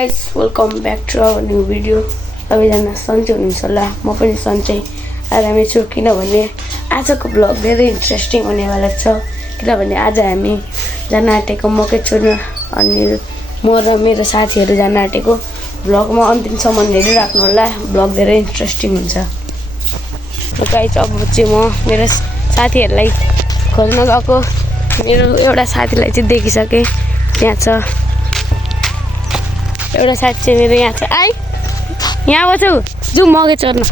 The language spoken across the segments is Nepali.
Guys welcome back to our new video. सबैजना सन्चै हुनुहुन्छ होला, म पनि सन्चै आरामै छु। किनभने आजको ब्लग धेरै इन्ट्रेस्टिङ हुनेवाला छ। किनभने आज हामी जान आँटेको मकै चुर्न, अनि म र मेरो साथीहरू जान आँटेको। ब्लगमा अन्तिमसम्म हेरिराख्नु होला, ब्लग धेरै इन्ट्रेस्टिङ हुन्छ। गाइस अब चाहिँ म मेरो साथीहरूलाई खोज्न गएको। मेरो एउटा साथीलाई चाहिँ देखिसकेँ, त्यहाँ छ एउटा साथी चाहिँ मेरो, यहाँ छ। आइ यहाँ बस्छौ, जाउँ मकै चढ्न।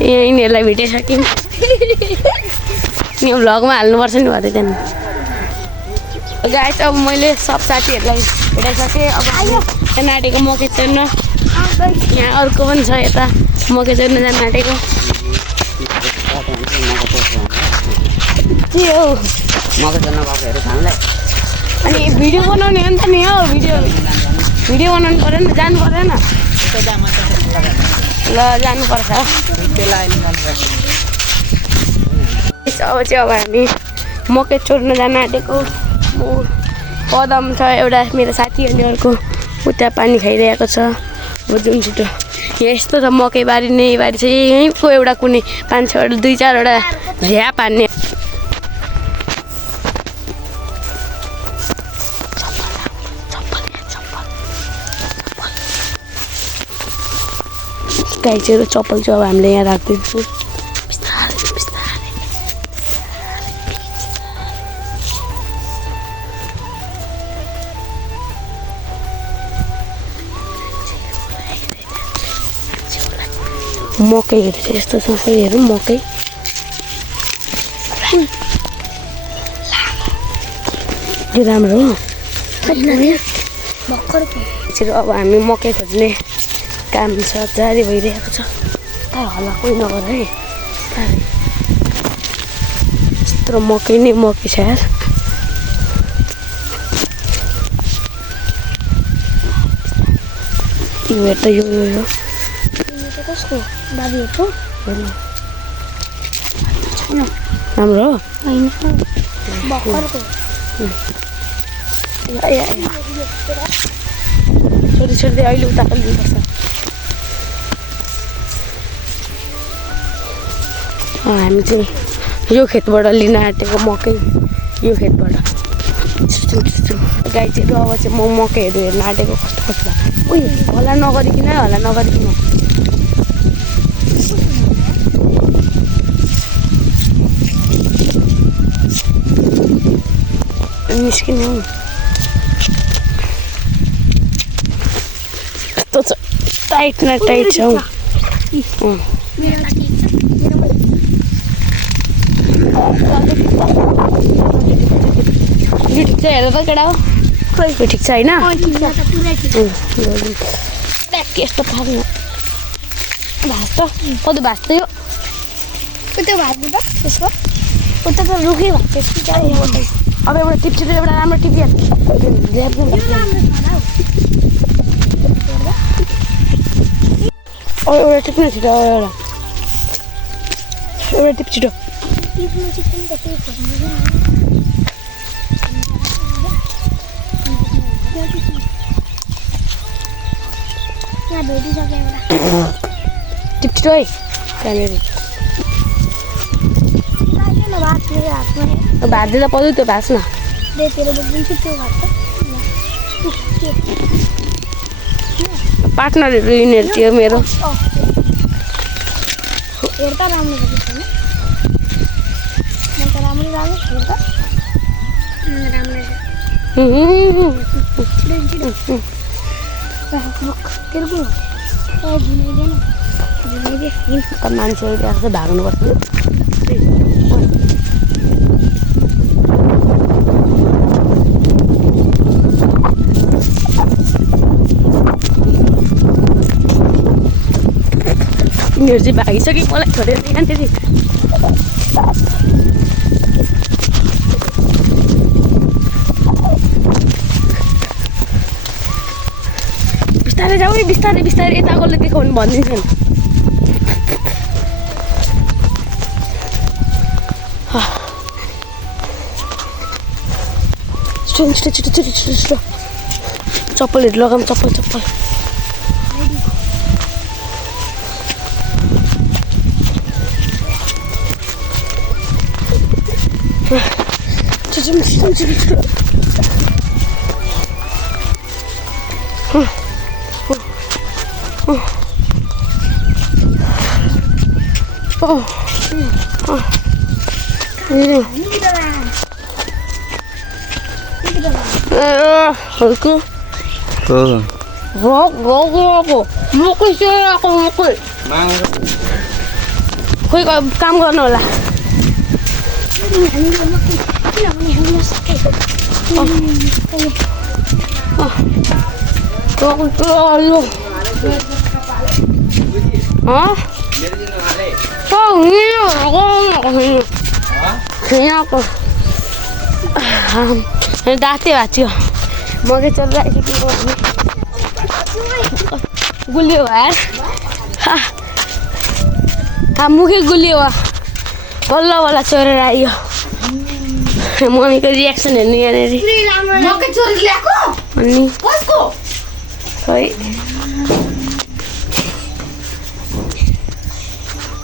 यहाँ यिनीहरूलाई भेटिसक्यौँ। नि भ्लगमा हाल्नुपर्छ नि भरे त्यहाँदेखि। गाइस अब मैले सब साथीहरूलाई भेटाइसकेँ। अब जान आँटेको मकै चढ्न। यहाँ अर्को पनि छ, यता मकै चढ्न जान आँटेको। के हो मकै चढ्न गएकोहरू हामीलाई अनि भिडियो बनाउने हो नि त नि हौ। भिडियो बनाउनु पऱ्यो नि त, जानु परेन? ल जानुपर्छ। अब चाहिँ हामी मकै चोर्न जान आँटेको। पदम छ एउटा मेरो साथी, अनि अर्को उता पानी खाइरहेको छ। अब जुन छिटो यहाँ यस्तो छ मकै बारी नै बारी छ। यहीँको एउटा कुनै 5-6वटा 2-4वटा झ्या पार्ने। गाई चाहिँ चप्पल चाहिँ अब हामीले यहाँ राखिदिन्छौँ। बिस्तारै बिस्तारै मकैहरू चाहिँ यस्तो छ। हेरौँ मकै राम्रो हो। अब हामी मकै खोज्ने काम छ, जारी भइरहेको छ। हल्ला कोही नगर है, यत्रो मकै नै मकै छ यार। यो हेर त, यो कसको बाबीहरूको राम्रो हो। छोडी अहिले उता लिनुपर्छ। हामी चाहिँ यो खेतबाट लिन आँटेको मकै, यो खेतबाट। गाई चाहिँ अब चाहिँ म मकैहरू हेर्न आँटेको कस्तो कस्तो भएको। उयो हल्ला नगरिकन निस्किनु हौ। कस्तो छ, टाइट न टाइट छ हौ। यो ठिक छ, हेर त केटा हो। खोइ ठिक छ होइन? यस्तो पार्नु भाँच्छ त, कति भाँच्छ यो? उता भाँच्नु त त्यसको उता त रुखै भाँच्छ। अब एउटा टिप्छ, एउटा राम्रो टिपिहाल्छ। एउटा टिप्नु छिटो, एउटा टिप छिटो। टिप छिटो है, त्यहाँनिर भाँच्दै त पर्यो त्यो भाँच्न। पार्टनरहरू यिनीहरू थियो मेरो। हेर्दा राम्रो भएको छैन, राम्रो लाग्यो। मान्छेहरू त्यहाँ चाहिँ भाग्नुपर्छ। यिनीहरू चाहिँ भागिसक्यो, मलाई छोडेर यहाँनिर। बिस्तारै जाऊ है, बिस्तारै बिस्तारै। यता कसले देखाउनु भनिदिन्छन्। छिटो छिटो छिटो छिटो छिटो छिटो चप्पलहरू लगाऊँ चप्पल चप्पल छिटो छिटो छिटो छिटो Aku Aku Khoi काम गर्नु होला दाते भाँच्यो मकै चलिरहेको गुलियो यार मुखै गुलियो बल्ल बल्ल चोरेर आयो मम्मीको रियाक्सन हेर्नु यहाँनिर मकै चोरी ल्याएको अनि कसको खै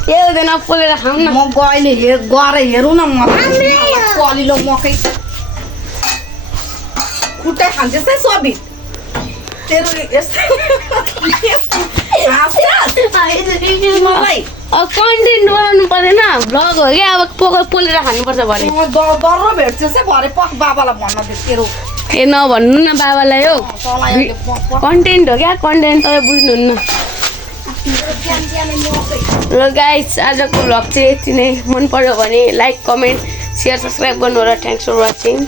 के हुँदैन पोलेर खाऊँ न म गएर हेरौँ न म कलिलो मकै खुट्टा खान्छस् है सबित तेरो यस्तै मलाई अब कन्टेन्ट बनाउनु परेन भ्लग हो क्या अब पोलेर खानुपर्छ भने डर भेट्छस् है भरे पख बाबालाई भन्न थियो तेरो ए नभन्नु न बाबालाई हो तँलाई अहिले कन्टेन्ट हो क्या कन्टेन्ट तपाईँ बुझ्नुहुन्न ल गाइस आजको भ्लग चाहिँ यति नै मन पर्यो भने लाइक कमेन्ट सेयर सब्सक्राइब गर्नु होला थ्याङ्क्स फर वाचिङ